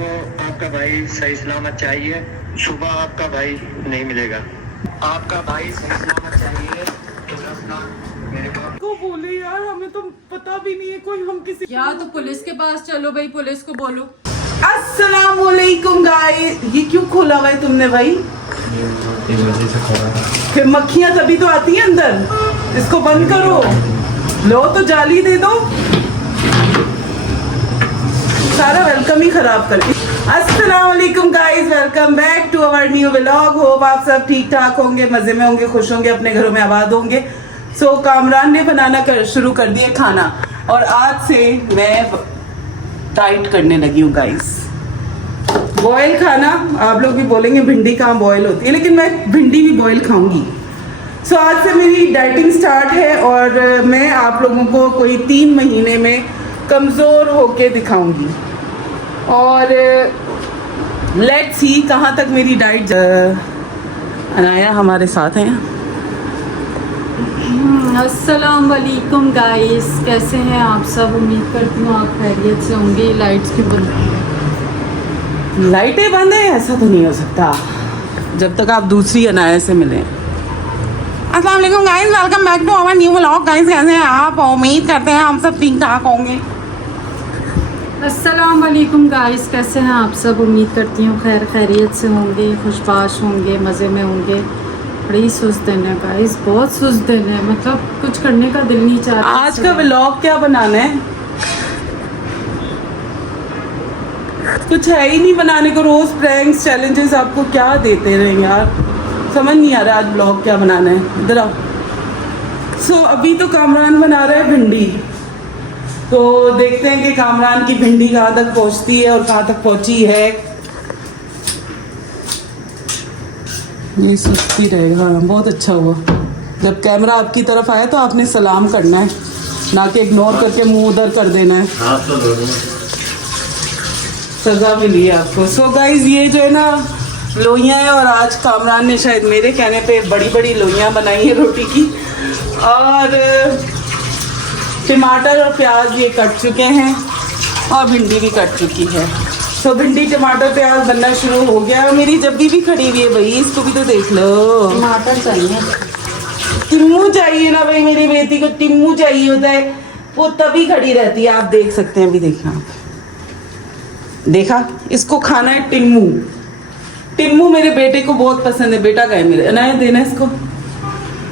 आपको आपका भाई सही सलामत चाहिए, सुबह आपका भाई नहीं मिलेगा। आपका भाई सही सलामत चाहिए तो अपना मेरे को बोले यार, हमें तो पता भी नहीं है कोई, हम किसी या तो पुलिस के पास चलो भाई, पुलिस को बोलो। अस्सलाम वालेकुम गाइस। ये क्यों खोला हुआ है तुमने भाई? फिर मक्खियां तभी तो आती हैं अंदर, इसको बंद करो। लो तो जाली दे दो, सारा वेलकम ही खराब कर दी। अस्सलाम वालेकुम guys, welcome back to our new vlog. Hope आप सब ठीक ठाक होंगे, मजे में होंगे, खुश होंगे, अपने घरों में आबाद होंगे। सो कामरान ने बनाना शुरू कर दिया खाना, और आज से मैं डाइट करने लगी हूँ गाइस। बॉयल खाना, आप लोग भी बोलेंगे भिंडी कहाँ बॉयल होती है, लेकिन मैं भिंडी भी बॉयल खाऊंगी। सो आज से मेरी डाइटिंग स्टार्ट है, और मैं आप लोगों को कोई 3 महीने में कमज़ोर होके दिखाऊंगी। और लेट्स सी कहाँ तक मेरी डाइट। अनाया हमारे साथ हैं। अस्सलाम वालेकुम गाइस, कैसे हैं आप सब? उम्मीद करती हूँ आप खैरियत से होंगे। लाइट्स क्यों बंद हैं? लाइटें बंद है? ऐसा तो नहीं हो सकता जब तक आप दूसरी अनाया से मिलें। अस्सलाम वालेकुम guys, welcome back to our new vlog. Guys कैसे हैं आप? उम्मीद करते हैं आप सब ठीक ठाक होंगे। अस्सलाम वालेकुम गाइस, कैसे हैं आप सब? उम्मीद करती हूँ खैरियत से होंगे, खुशबाश होंगे, मज़े में होंगे। बड़ी सुस्त दिन है गाइस, बहुत सुस्त दिन है, मतलब कुछ करने का दिल नहीं चाहता। आज का व्लॉग क्या बनाना है? कुछ है ही नहीं बनाने को। रोज प्रैंक्स चैलेंजेस आपको क्या देते रहेंगे यार, समझ नहीं आ रहा आज व्लॉग क्या बनाना है। इधर आओ। सो अभी तो कामरान बना रहा है भिंडी, तो देखते हैं कि कामरान की भिंडी कहाँ तक पहुँचती है और कहाँ तक पहुँची है। ये सुस्ती रहेगा। बहुत अच्छा हुआ, जब कैमरा आपकी तरफ आया तो आपने सलाम करना है, ना कि इग्नोर करके मुंह उधर कर देना है। सजा मिली है आपको। सो गाइज, ये जो है ना लोइयाँ हैं, और आज कामरान ने शायद मेरे कहने पे बड़ी बड़ी लोइयाँ बनाई है रोटी की। और टमाटर और प्याज ये कट चुके हैं, और भिंडी भी कट चुकी है। तो भिंडी टमाटर प्याज बनना शुरू हो गया। और मेरी जब्बी भी खड़ी हुई है भाई, इसको भी तो देख लो। टमाटर चाहिए, टिम्मू चाहिए ना भाई, मेरी बेटी को टिम्मू चाहिए होता है, वो तभी खड़ी रहती है। आप देख सकते हैं, अभी देखना आप। देखा, इसको खाना है टिम्मू। टिम्मू मेरे बेटे को बहुत पसंद है। बेटा का है मेरे, अनाया देना इसको।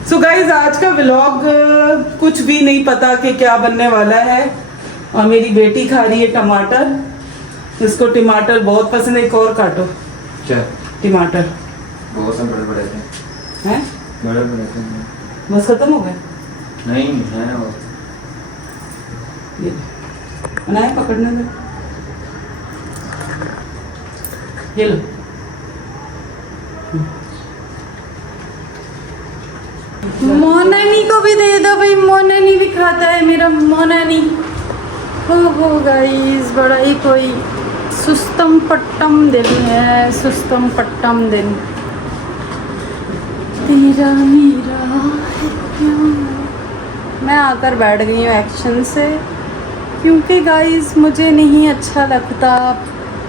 सो गाइज, आज का व्लॉग कुछ भी नहीं पता कि क्या बनने वाला है। और मेरी बेटी खा रही है टमाटर, इसको टमाटर बहुत पसंद है। एक और काटो। क्या टमाटर बहुत से बड़े बड़े थे, हैं? बड़े बड़े थे। बस खत्म हो गए? नहीं है वो। ये अनाया पकड़ने दो, ये लो। मोनानी को भी दे दो भाई, मोनानी भी खाता है मेरा मोनानी। हो गाइस, बड़ा ही कोई सुस्तम पट्टम दिन है, सुस्तम पट्टम दिन। तेरा मेरा है प्यार। मैं आकर बैठ गई हूँ एक्शन से, क्योंकि गाइस मुझे नहीं अच्छा लगता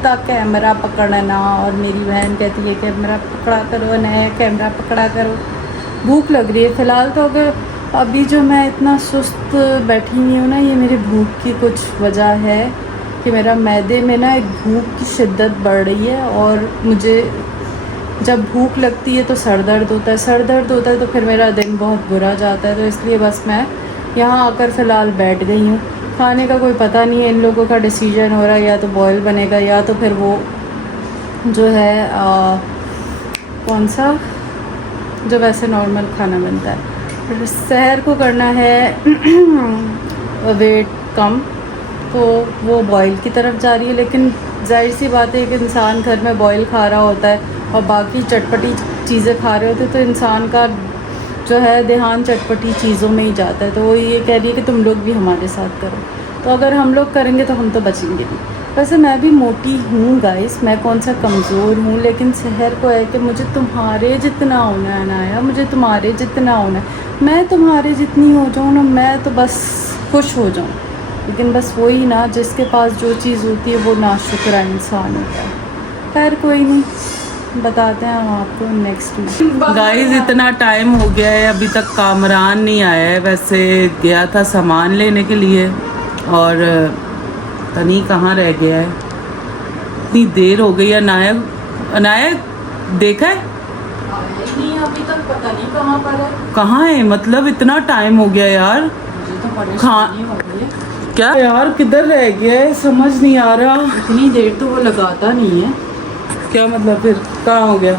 कैमरा पकड़ना। और मेरी बहन कहती है कैमरा पकड़ा करो, नया कैमरा पकड़ा करो। भूख लग रही है फ़िलहाल तो। अगर अभी जो मैं इतना सुस्त बैठी हुई हूँ ना, ये मेरी भूख की कुछ वजह है कि मेरा मैदे में ना एक भूख की शिद्दत बढ़ रही है। और मुझे जब भूख लगती है तो सर दर्द होता है, सर दर्द होता है तो फिर मेरा दिन बहुत बुरा जाता है। तो इसलिए बस मैं यहाँ आकर फ़िलहाल बैठ गई हूँ। खाने का कोई पता नहीं है, इन लोगों का डिसीजन हो रहा है, या तो बॉयल बनेगा या तो फिर वो जो है कौन सा जो वैसे नॉर्मल खाना बनता है। फिर सहर को करना है वेट कम, तो वो बॉयल की तरफ जा रही है। लेकिन जाहिर सी बात है कि इंसान घर में बॉयल खा रहा होता है और बाकी चटपटी चीज़ें खा रहे होते, तो इंसान का जो है ध्यान चटपटी चीज़ों में ही जाता है। तो वो ये कह रही है कि तुम लोग भी हमारे साथ करो। तो अगर हम लोग करेंगे तो हम तो बचेंगे नहीं। वैसे मैं भी मोटी हूँ गाइस, मैं कौन सा कमज़ोर हूँ, लेकिन शहर को है कि मुझे तुम्हारे जितना होना है ना, मुझे तुम्हारे जितना होना है। मैं तुम्हारे जितनी हो जाऊँ ना, मैं तो बस खुश हो जाऊँ। लेकिन बस वही ना, जिसके पास जो चीज़ होती है वो नाशुक्र इंसान होता है। खैर कोई नहीं, बताते हैं हम आपको नेक्स्ट में। गाइस इतना टाइम हो गया है, अभी तक कामरान नहीं आया है। वैसे गया था सामान लेने के लिए और तनी कहाँ रह गया है, इतनी देर हो गई। अनायक देखा है नहीं अभी तक, पता नहीं कहाँ पर है। कहाँ है, मतलब इतना टाइम हो गया यार। मुझे तो परेशानी हो गई है। क्या यार, किधर रह गया है समझ नहीं आ रहा। इतनी देर तो वो लगाता नहीं है। क्या मतलब, फिर कहाँ हो गया,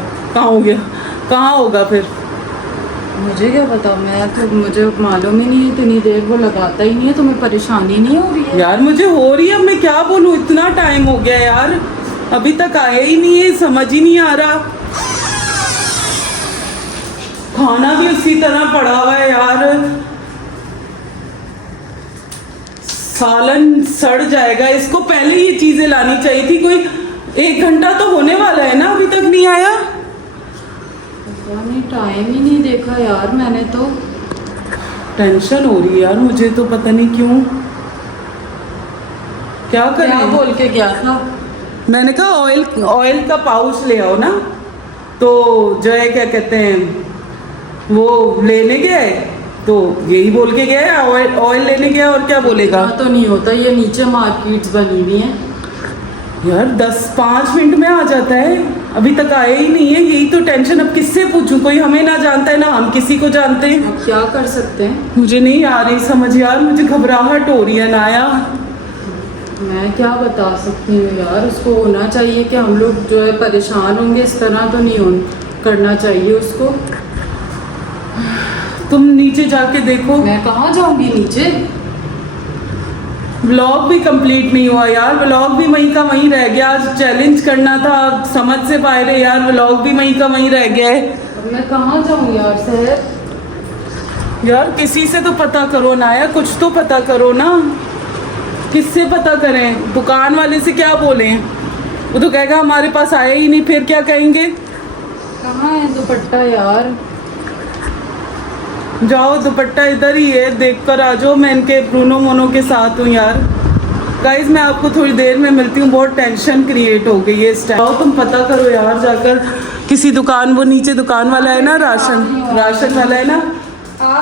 कहाँ होगा फिर? मुझे क्या पता, मैं तो मुझे मालूम ही नहीं है, इतनी देर वो लगाता ही नहीं है। तुम्हें परेशानी नहीं हो रही है? यार मुझे हो रही है, अब मैं क्या बोलूँ, इतना टाइम हो गया यार, अभी तक आया ही नहीं है, समझ ही नहीं आ रहा। खाना भी उसी तरह पड़ा हुआ है यार, सालन सड़ जाएगा। इसको पहले ये चीजें लानी चाहिए थी। कोई 1 घंटा तो होने वाला है ना, अभी तक नहीं आया। पता नहीं, टाइम ही नहीं देखा यार मैंने तो। टेंशन हो रही है यार मुझे तो, पता नहीं क्यों। क्या क्या करें? बोल के गया था? मैंने कहा ऑयल का पाउच ले आओ ना, तो जो है क्या कहते हैं वो लेने गए, तो यही बोल के गया ऑयल लेने गया, और क्या बोलेगा। तो नहीं होता, ये नीचे मार्केट्स बनी हुई हैं यार 10-5 मिनट में आ जाता है, अभी तक आया ही नहीं है। यही तो टेंशन, अब किससे पूछूं, कोई हमें ना जानता है ना हम किसी को जानते हैं। अब क्या कर सकते हैं? मुझे नहीं आ रही समझ यार, मुझे घबराहट हो रही है नाया। मैं क्या बता सकती हूँ यार, उसको होना चाहिए कि हम लोग जो है परेशान होंगे, इस तरह तो नहीं करना चाहिए उसको। तुम नीचे जाके देखो। मैं कहाँ जाऊंगी नीचे? व्लॉग भी कंप्लीट नहीं हुआ यार, व्लॉग भी वहीं का वहीं रह गया। आज चैलेंज करना था, समझ से पाए यार, व्लॉग भी वहीं का वहीं रह गया है। अब मैं कहाँ जाऊँ यार सहर? यार किसी से तो पता करो ना यार, कुछ तो पता करो ना। किससे पता करें? दुकान वाले से क्या बोलें? वो तो कहेगा हमारे पास आया ही नहीं, फिर क्या कहेंगे? कहाँ है दुपट्टा यार? जाओ दुपट्टा इधर ही है, देख कर आ जाओ। मैं इनके ब्रूनो मोनो के साथ हूँ यार। गाइज मैं आपको थोड़ी देर में मिलती हूँ, बहुत टेंशन क्रिएट हो गई है इस टाइम। जाओ तुम पता करो यार जाकर किसी दुकान, वो नीचे दुकान वाला है ना, राशन वाला है ना,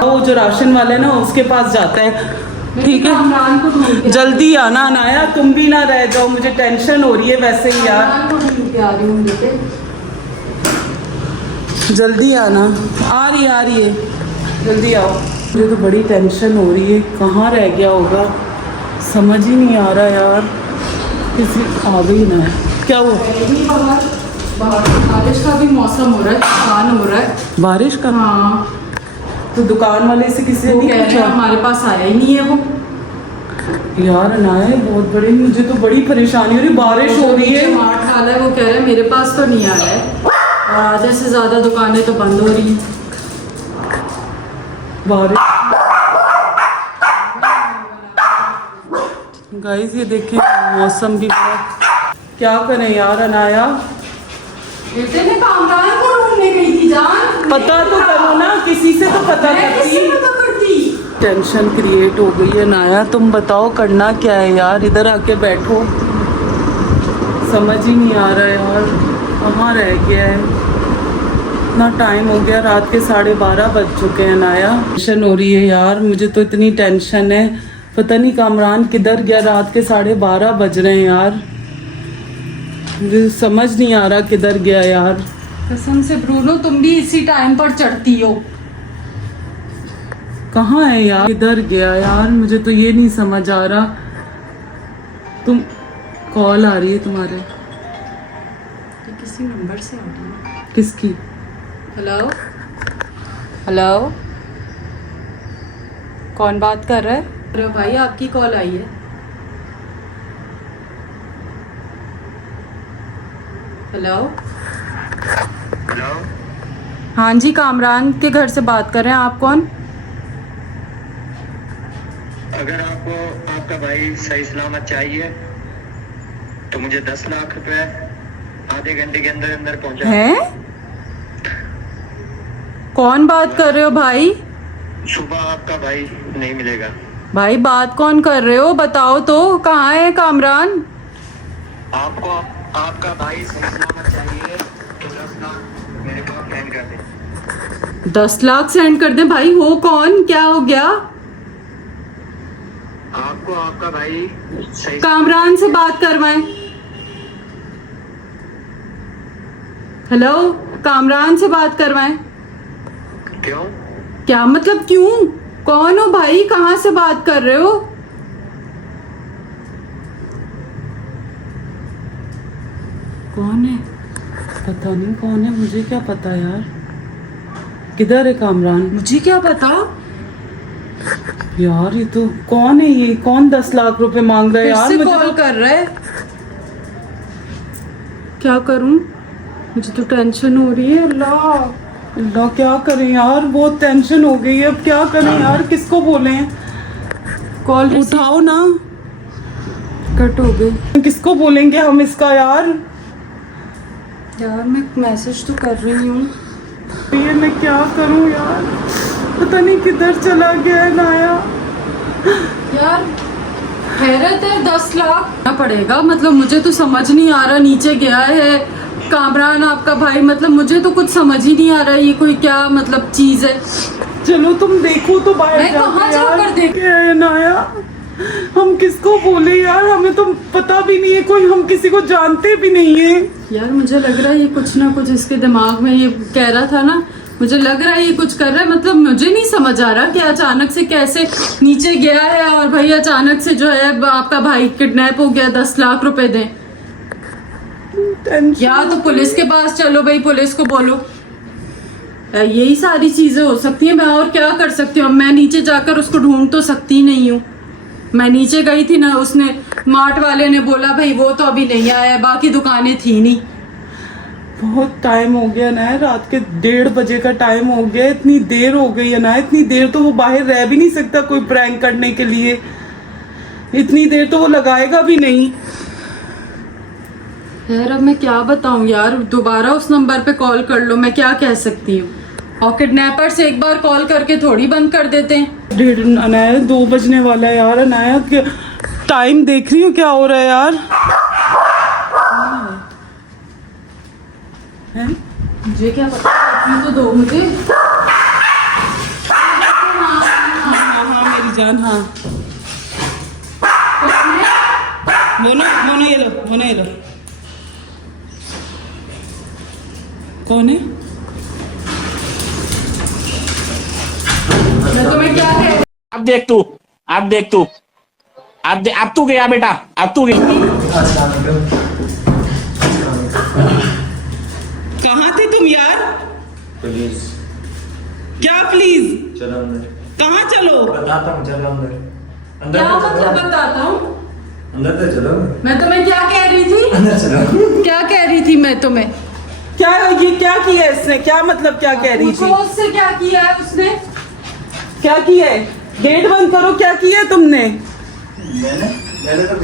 वो जो राशन वाला है ना उसके पास जाता है। ठीक है, जल्दी आना अनाया, तुम भी ना रह जाओ, मुझे टेंशन हो रही है वैसे ही यार। जल्दी आना, आ रही है, जल्दी आओ। मुझे तो बड़ी टेंशन हो रही है, कहाँ रह गया होगा समझ ही नहीं आ रहा यार। किसी आ गई ना, क्या हुआ? बारिश का भी मौसम हो रहा है, तूफान हो रहा है। बारिश का? हाँ, तो दुकान वाले से किसी ने वो नहीं कह रहे हैं पूछा? हमारे पास आया ही नहीं है वो। यार अनाया बहुत बड़ी, मुझे तो बड़ी परेशानी हो रही, बारिश हो रही है। मार डाला है, वो कह रहे हैं मेरे पास तो नहीं आया है, और आधे से ज्यादा दुकानें तो बंद हो रही हैं। बारिश। गाइस ये देखिए मौसम भी बड़ा, क्या करें यार अनाया। बेटे ने कामरान को ढूंढने गई थी जान। पता तो करो ना, किसी से तो पता करती। टेंशन क्रिएट हो गई है नाया, तुम बताओ करना क्या है यार। इधर आके बैठो, समझ ही नहीं आ रहा यार कहाँ रह गया है। इतना टाइम हो गया, रात के 12:30 बज चुके हैं नाया। टेंशन हो रही है यार, मुझे तो इतनी टेंशन है, पता नहीं कामरान किधर गया। रात के 12:30 बज रहे हैं यार, मुझे समझ नहीं आ रहा किधर गया यार। कसम से ब्रूनो, तुम भी इसी टाइम पर चढ़ती हो। कहाँ है यार, किधर गया यार, मुझे तो ये नहीं समझ आ रहा। तुम कॉल आ रही है तुम्हारे? तो किसी नंबर से आ रही है। किसकी? हेलो हेलो, कौन बात कर रहा है? अरे भाई आपकी कॉल आई है। हेलो हेलो, हाँ जी, कामरान के घर से बात कर रहे हैं, आप कौन? अगर आपको आपका भाई सही सलामत चाहिए तो मुझे 10 लाख रुपए आधे घंटे के अंदर अंदर पहुंचा। हैं? कौन बात कर रहे हो भाई? सुबह आपका भाई नहीं मिलेगा। भाई बात कौन कर रहे हो, बताओ तो, कहाँ है कामरान? आपको आपका भाई सही सलामत चाहिए तो 10 लाख मेरे को सेंड कर दे। 10 लाख सेंड कर दे? भाई हो कौन, क्या हो गया? आपको आपका भाई सही कामरान से बात करवाएं। हेलो, कामरान से बात करवाएं। क्यों? क्या मतलब क्यों? कौन हो भाई, कहाँ से बात कर रहे हो? कौन है? पता नहीं कौन है, मुझे क्या पता यार। किधर है कामरान? मुझे क्या पता। यार ये तो कौन है, ये कौन 10 लाख रुपए मांग रहा है फिर यार? से मुझे कॉल तो कर रहा है। क्या करूं, मुझे तो टेंशन हो रही है। अल्लाह क्या करें यार, बहुत टेंशन हो गई है। अब क्या करें यार, किसको बोलें? कॉल उठाओ ना, कट हो गई। किसको बोलेंगे हम इसका यार? यार मैं मैसेज तो कर रही हूँ। ये मैं क्या करूं यार, पता नहीं किधर चला गया है नाया। यार हैरत है, 10 लाख ना पड़ेगा, मतलब मुझे तो समझ नहीं आ रहा। नीचे गया है कामरान आपका भाई, मतलब मुझे तो कुछ समझ ही नहीं आ रहा ये कोई क्या मतलब चीज है। चलो तुम देखो तो बाहर मैं कहाँ जाके जाकर यार, देख- क्या है नाया, हम किसको बोले यार? हमें तो पता भी नहीं है कोई, हम किसी को जानते भी नहीं है। यार मुझे लग रहा है ये कुछ ना कुछ इसके दिमाग में, ये कह रहा था ना, मुझे लग रहा है ये कुछ कर रहा है। मतलब मुझे नहीं समझ आ रहा कि अचानक से कैसे नीचे गया है और भाई अचानक से जो है आपका भाई किडनैप हो गया। 10 लाख रुपए दें टेंशन। या तो पुलिस के पास चलो भाई, पुलिस को बोलो। यही सारी चीजें हो सकती है। मैं और क्या कर सकती हूँ? मैं नीचे जाकर उसको ढूंढ तो सकती नहीं हूँ। मैं नीचे गई थी ना, उसने मार्ट वाले ने बोला भाई वो तो अभी नहीं आया, बाकी दुकानें थी नहीं। बहुत टाइम हो गया ना, रात के 1:30 बजे का टाइम हो गया। इतनी देर हो गई है ना, इतनी देर तो वो बाहर रह भी नहीं सकता कोई प्रैंक करने के लिए। इतनी देर तो वो लगाएगा भी नहीं। यार अब मैं क्या बताऊं यार, दोबारा उस नंबर पे कॉल कर लो, मैं क्या कह सकती हूँ? और किडनैपर से एक बार कॉल करके थोड़ी बंद कर देते हैं। 1:30 अनाया 2 बजने वाला है यार। अनाया टाइम देख रही हूँ क्या हो रहा है यार? हैं? मुझे क्या पता, ये तो दो मुझे। हाँ मेरी जान, हाँ मोना ये लो, मोना ये लो। कौन है? मैं तुम्हें क्या कह, अब देख तू, अब तू गया बेटा, अब तू गया। कहाँ थे तुम यार? प्लीज क्या प्लीज? चलो अंदर। कहाँ चलो? बताता हूँ, चलो अंदर। अंदर क्या तो चलो। मतलब बताता हूँ? अंदर तो चलो। मैं तुम्हें क्या कह रही थी? अंदर चलो। क्या कह रही थी मैं तुम्हें? क्या ये क्या किया है इसने? क्या मतलब क्या कह रही पूछो थी? उससे क्या किया है उसने। क्या किया है? गेट बंद करो, क्या किया है तुमने? मैंने तो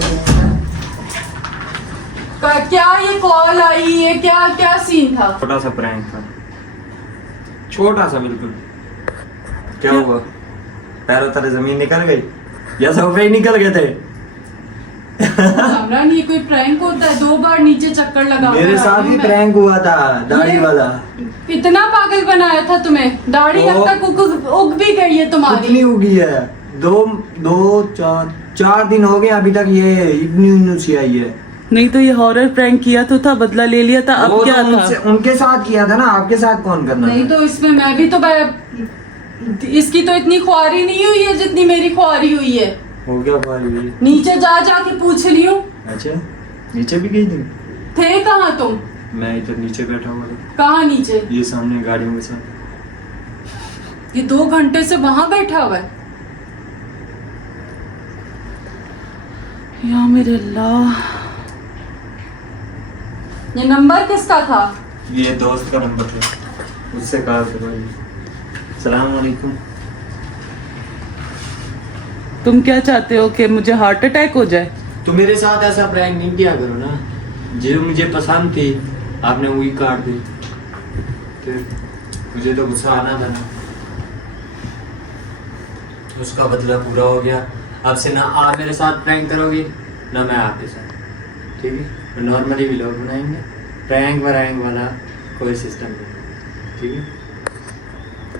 क्या ये कॉल आई है, क्या क्या सीन था? छोटा सा प्रैंक था, छोटा सा बिल्कुल। क्या हुआ? पैरों तले जमीन निकल गई या सोफे ही निकल गए थे? कामरान ये कोई प्रैंक होता है? 2 बार नीचे चक्कर लगा मेरे साथ भी प्रैंक हुआ था, दाढ़ी वाला। कितना पागल बनाया था तुम्हें? दाढ़ी अब तक उग भी गई है तुम्हारी। कितनी उगी है? 4 दिन हो गए अभी तक ये इतनी सी आई है। नहीं तो ये हॉरर प्रैंक किया तो था, बदला ले लिया था। अब वो क्या तो था? उनके साथ किया था ना, आपके साथ कौन करना नहीं था? तो इसमें मैं भी तो इसकी तो इतनी ख्वारी नहीं हुई है जितनी मेरी ख्वारी हुई है। हो गया भाई। नीचे जा जाके पूछ रही हूँ। अच्छा, नीचे भी गई थी? थे कहाँ तुम? मैं इधर नीचे बैठा हुआ था, कहाँ नीचे? ये सामने गाड़ियों के साथ। ये 2 घंटे से वहां बैठा हुआ है। या मेरे अल्लाह, ये नंबर किसका था? ये दोस्त का नंबर था, उससे कहा था भाई सलाम वालेकुम। तुम क्या चाहते हो कि मुझे हार्ट अटैक हो जाए? तो मेरे साथ ऐसा प्रैंक नहीं किया करो ना, जो मुझे पसंद थी आपने वही काट दी। तो मुझे तो गुस्सा आना था ना। उसका बदला पूरा हो गया। अब से ना आप मेरे साथ प्रैंक करोगे ना मैं आपके साथ, ठीक है। नॉर्मली व्लॉग बनाएंगे, प्रैंक वरैंक वाला कोई सिस्टम नहीं, ठीक है।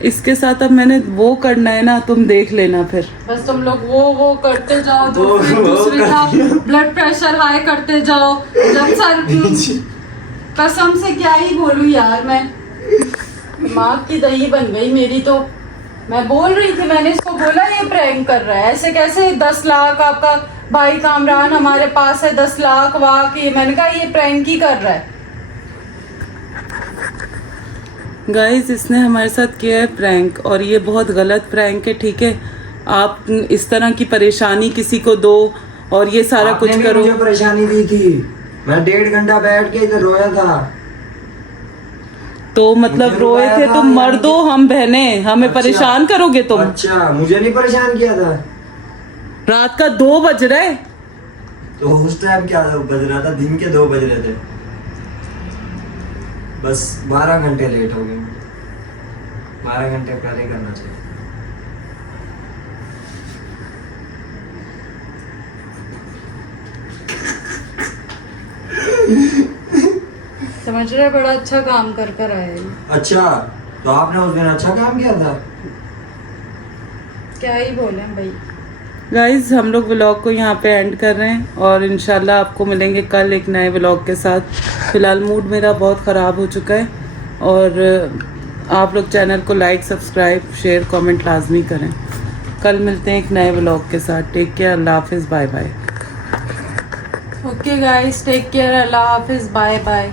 इसके साथ अब मैंने वो करना है ना, तुम देख लेना फिर। बस तुम लोग वो करते जाओ, दूसरे का ब्लड प्रेशर हाई करते जाओ। जब सर कसम से क्या ही बोलूं यार, मैं दिमाग की दही बन गई मेरी। तो मैं बोल रही थी, मैंने इसको बोला ये प्रैंक कर रहा है, ऐसे कैसे 10 लाख आपका भाई कामरान हमारे पास है, 10 लाख वाक, ये मैंने कहा ये प्रैंक ही कर रहा है। गाइस इसने हमारे साथ किया है प्रैंक, और ये बहुत गलत प्रैंक है, ठीक है। आप इस तरह की परेशानी किसी को दो और ये सारा आपने कुछ भी करो। मुझे परेशानी दी थी, मैं 1.5 घंटा बैठ के इधर रोया था। तो मतलब मुझे रोए रुलाया थे था तुम, यानी मर्दो हम बहने, हमें अच्छा। परेशान करोगे तुम। अच्छा, मुझे नहीं परेशान किया था। रात का 2 बज रहे। तो उस टाइम क्या बज रहा था, दिन के 2 बज रहे थे। बस 12 घंटे लेट हो गए। 12 घंटे पहले करना चाहिए। समझ रहे, बड़ा अच्छा काम कर आया ये। अच्छा, तो आपने उस दिन अच्छा काम किया था। क्या ही बोले भाई। गाइज हम लोग व्लॉग को यहाँ पे एंड कर रहे हैं, और इंशाल्लाह आपको मिलेंगे कल एक नए व्लॉग के साथ। फिलहाल मूड मेरा बहुत ख़राब हो चुका है, और आप लोग चैनल को लाइक, सब्सक्राइब, शेयर, कमेंट लाजमी करें। कल मिलते हैं एक नए व्लॉग के साथ। टेक केयर, अल्लाह हाफिज़, bye bye. Okay guys, take care, अल्लाह हाफिज़, bye bye.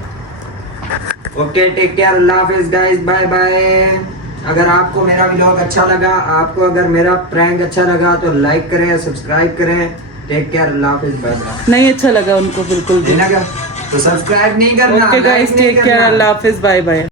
Okay, take care, अल्लाह हाफिज गाइस, बाय बाय। अगर आपको मेरा व्लॉग अच्छा लगा, आपको अगर मेरा प्रैंक अच्छा लगा तो लाइक करें, सब्सक्राइब करें। टेक केयर, अल्लाह हाफिज, बाय बाय। नहीं अच्छा लगा उनको बिल्कुल भी। तो सब्सक्राइब नहीं करना। ओके गाइज, like नहीं टेक केयर, करना। अल्लाह हाफिज़, बाय बाय।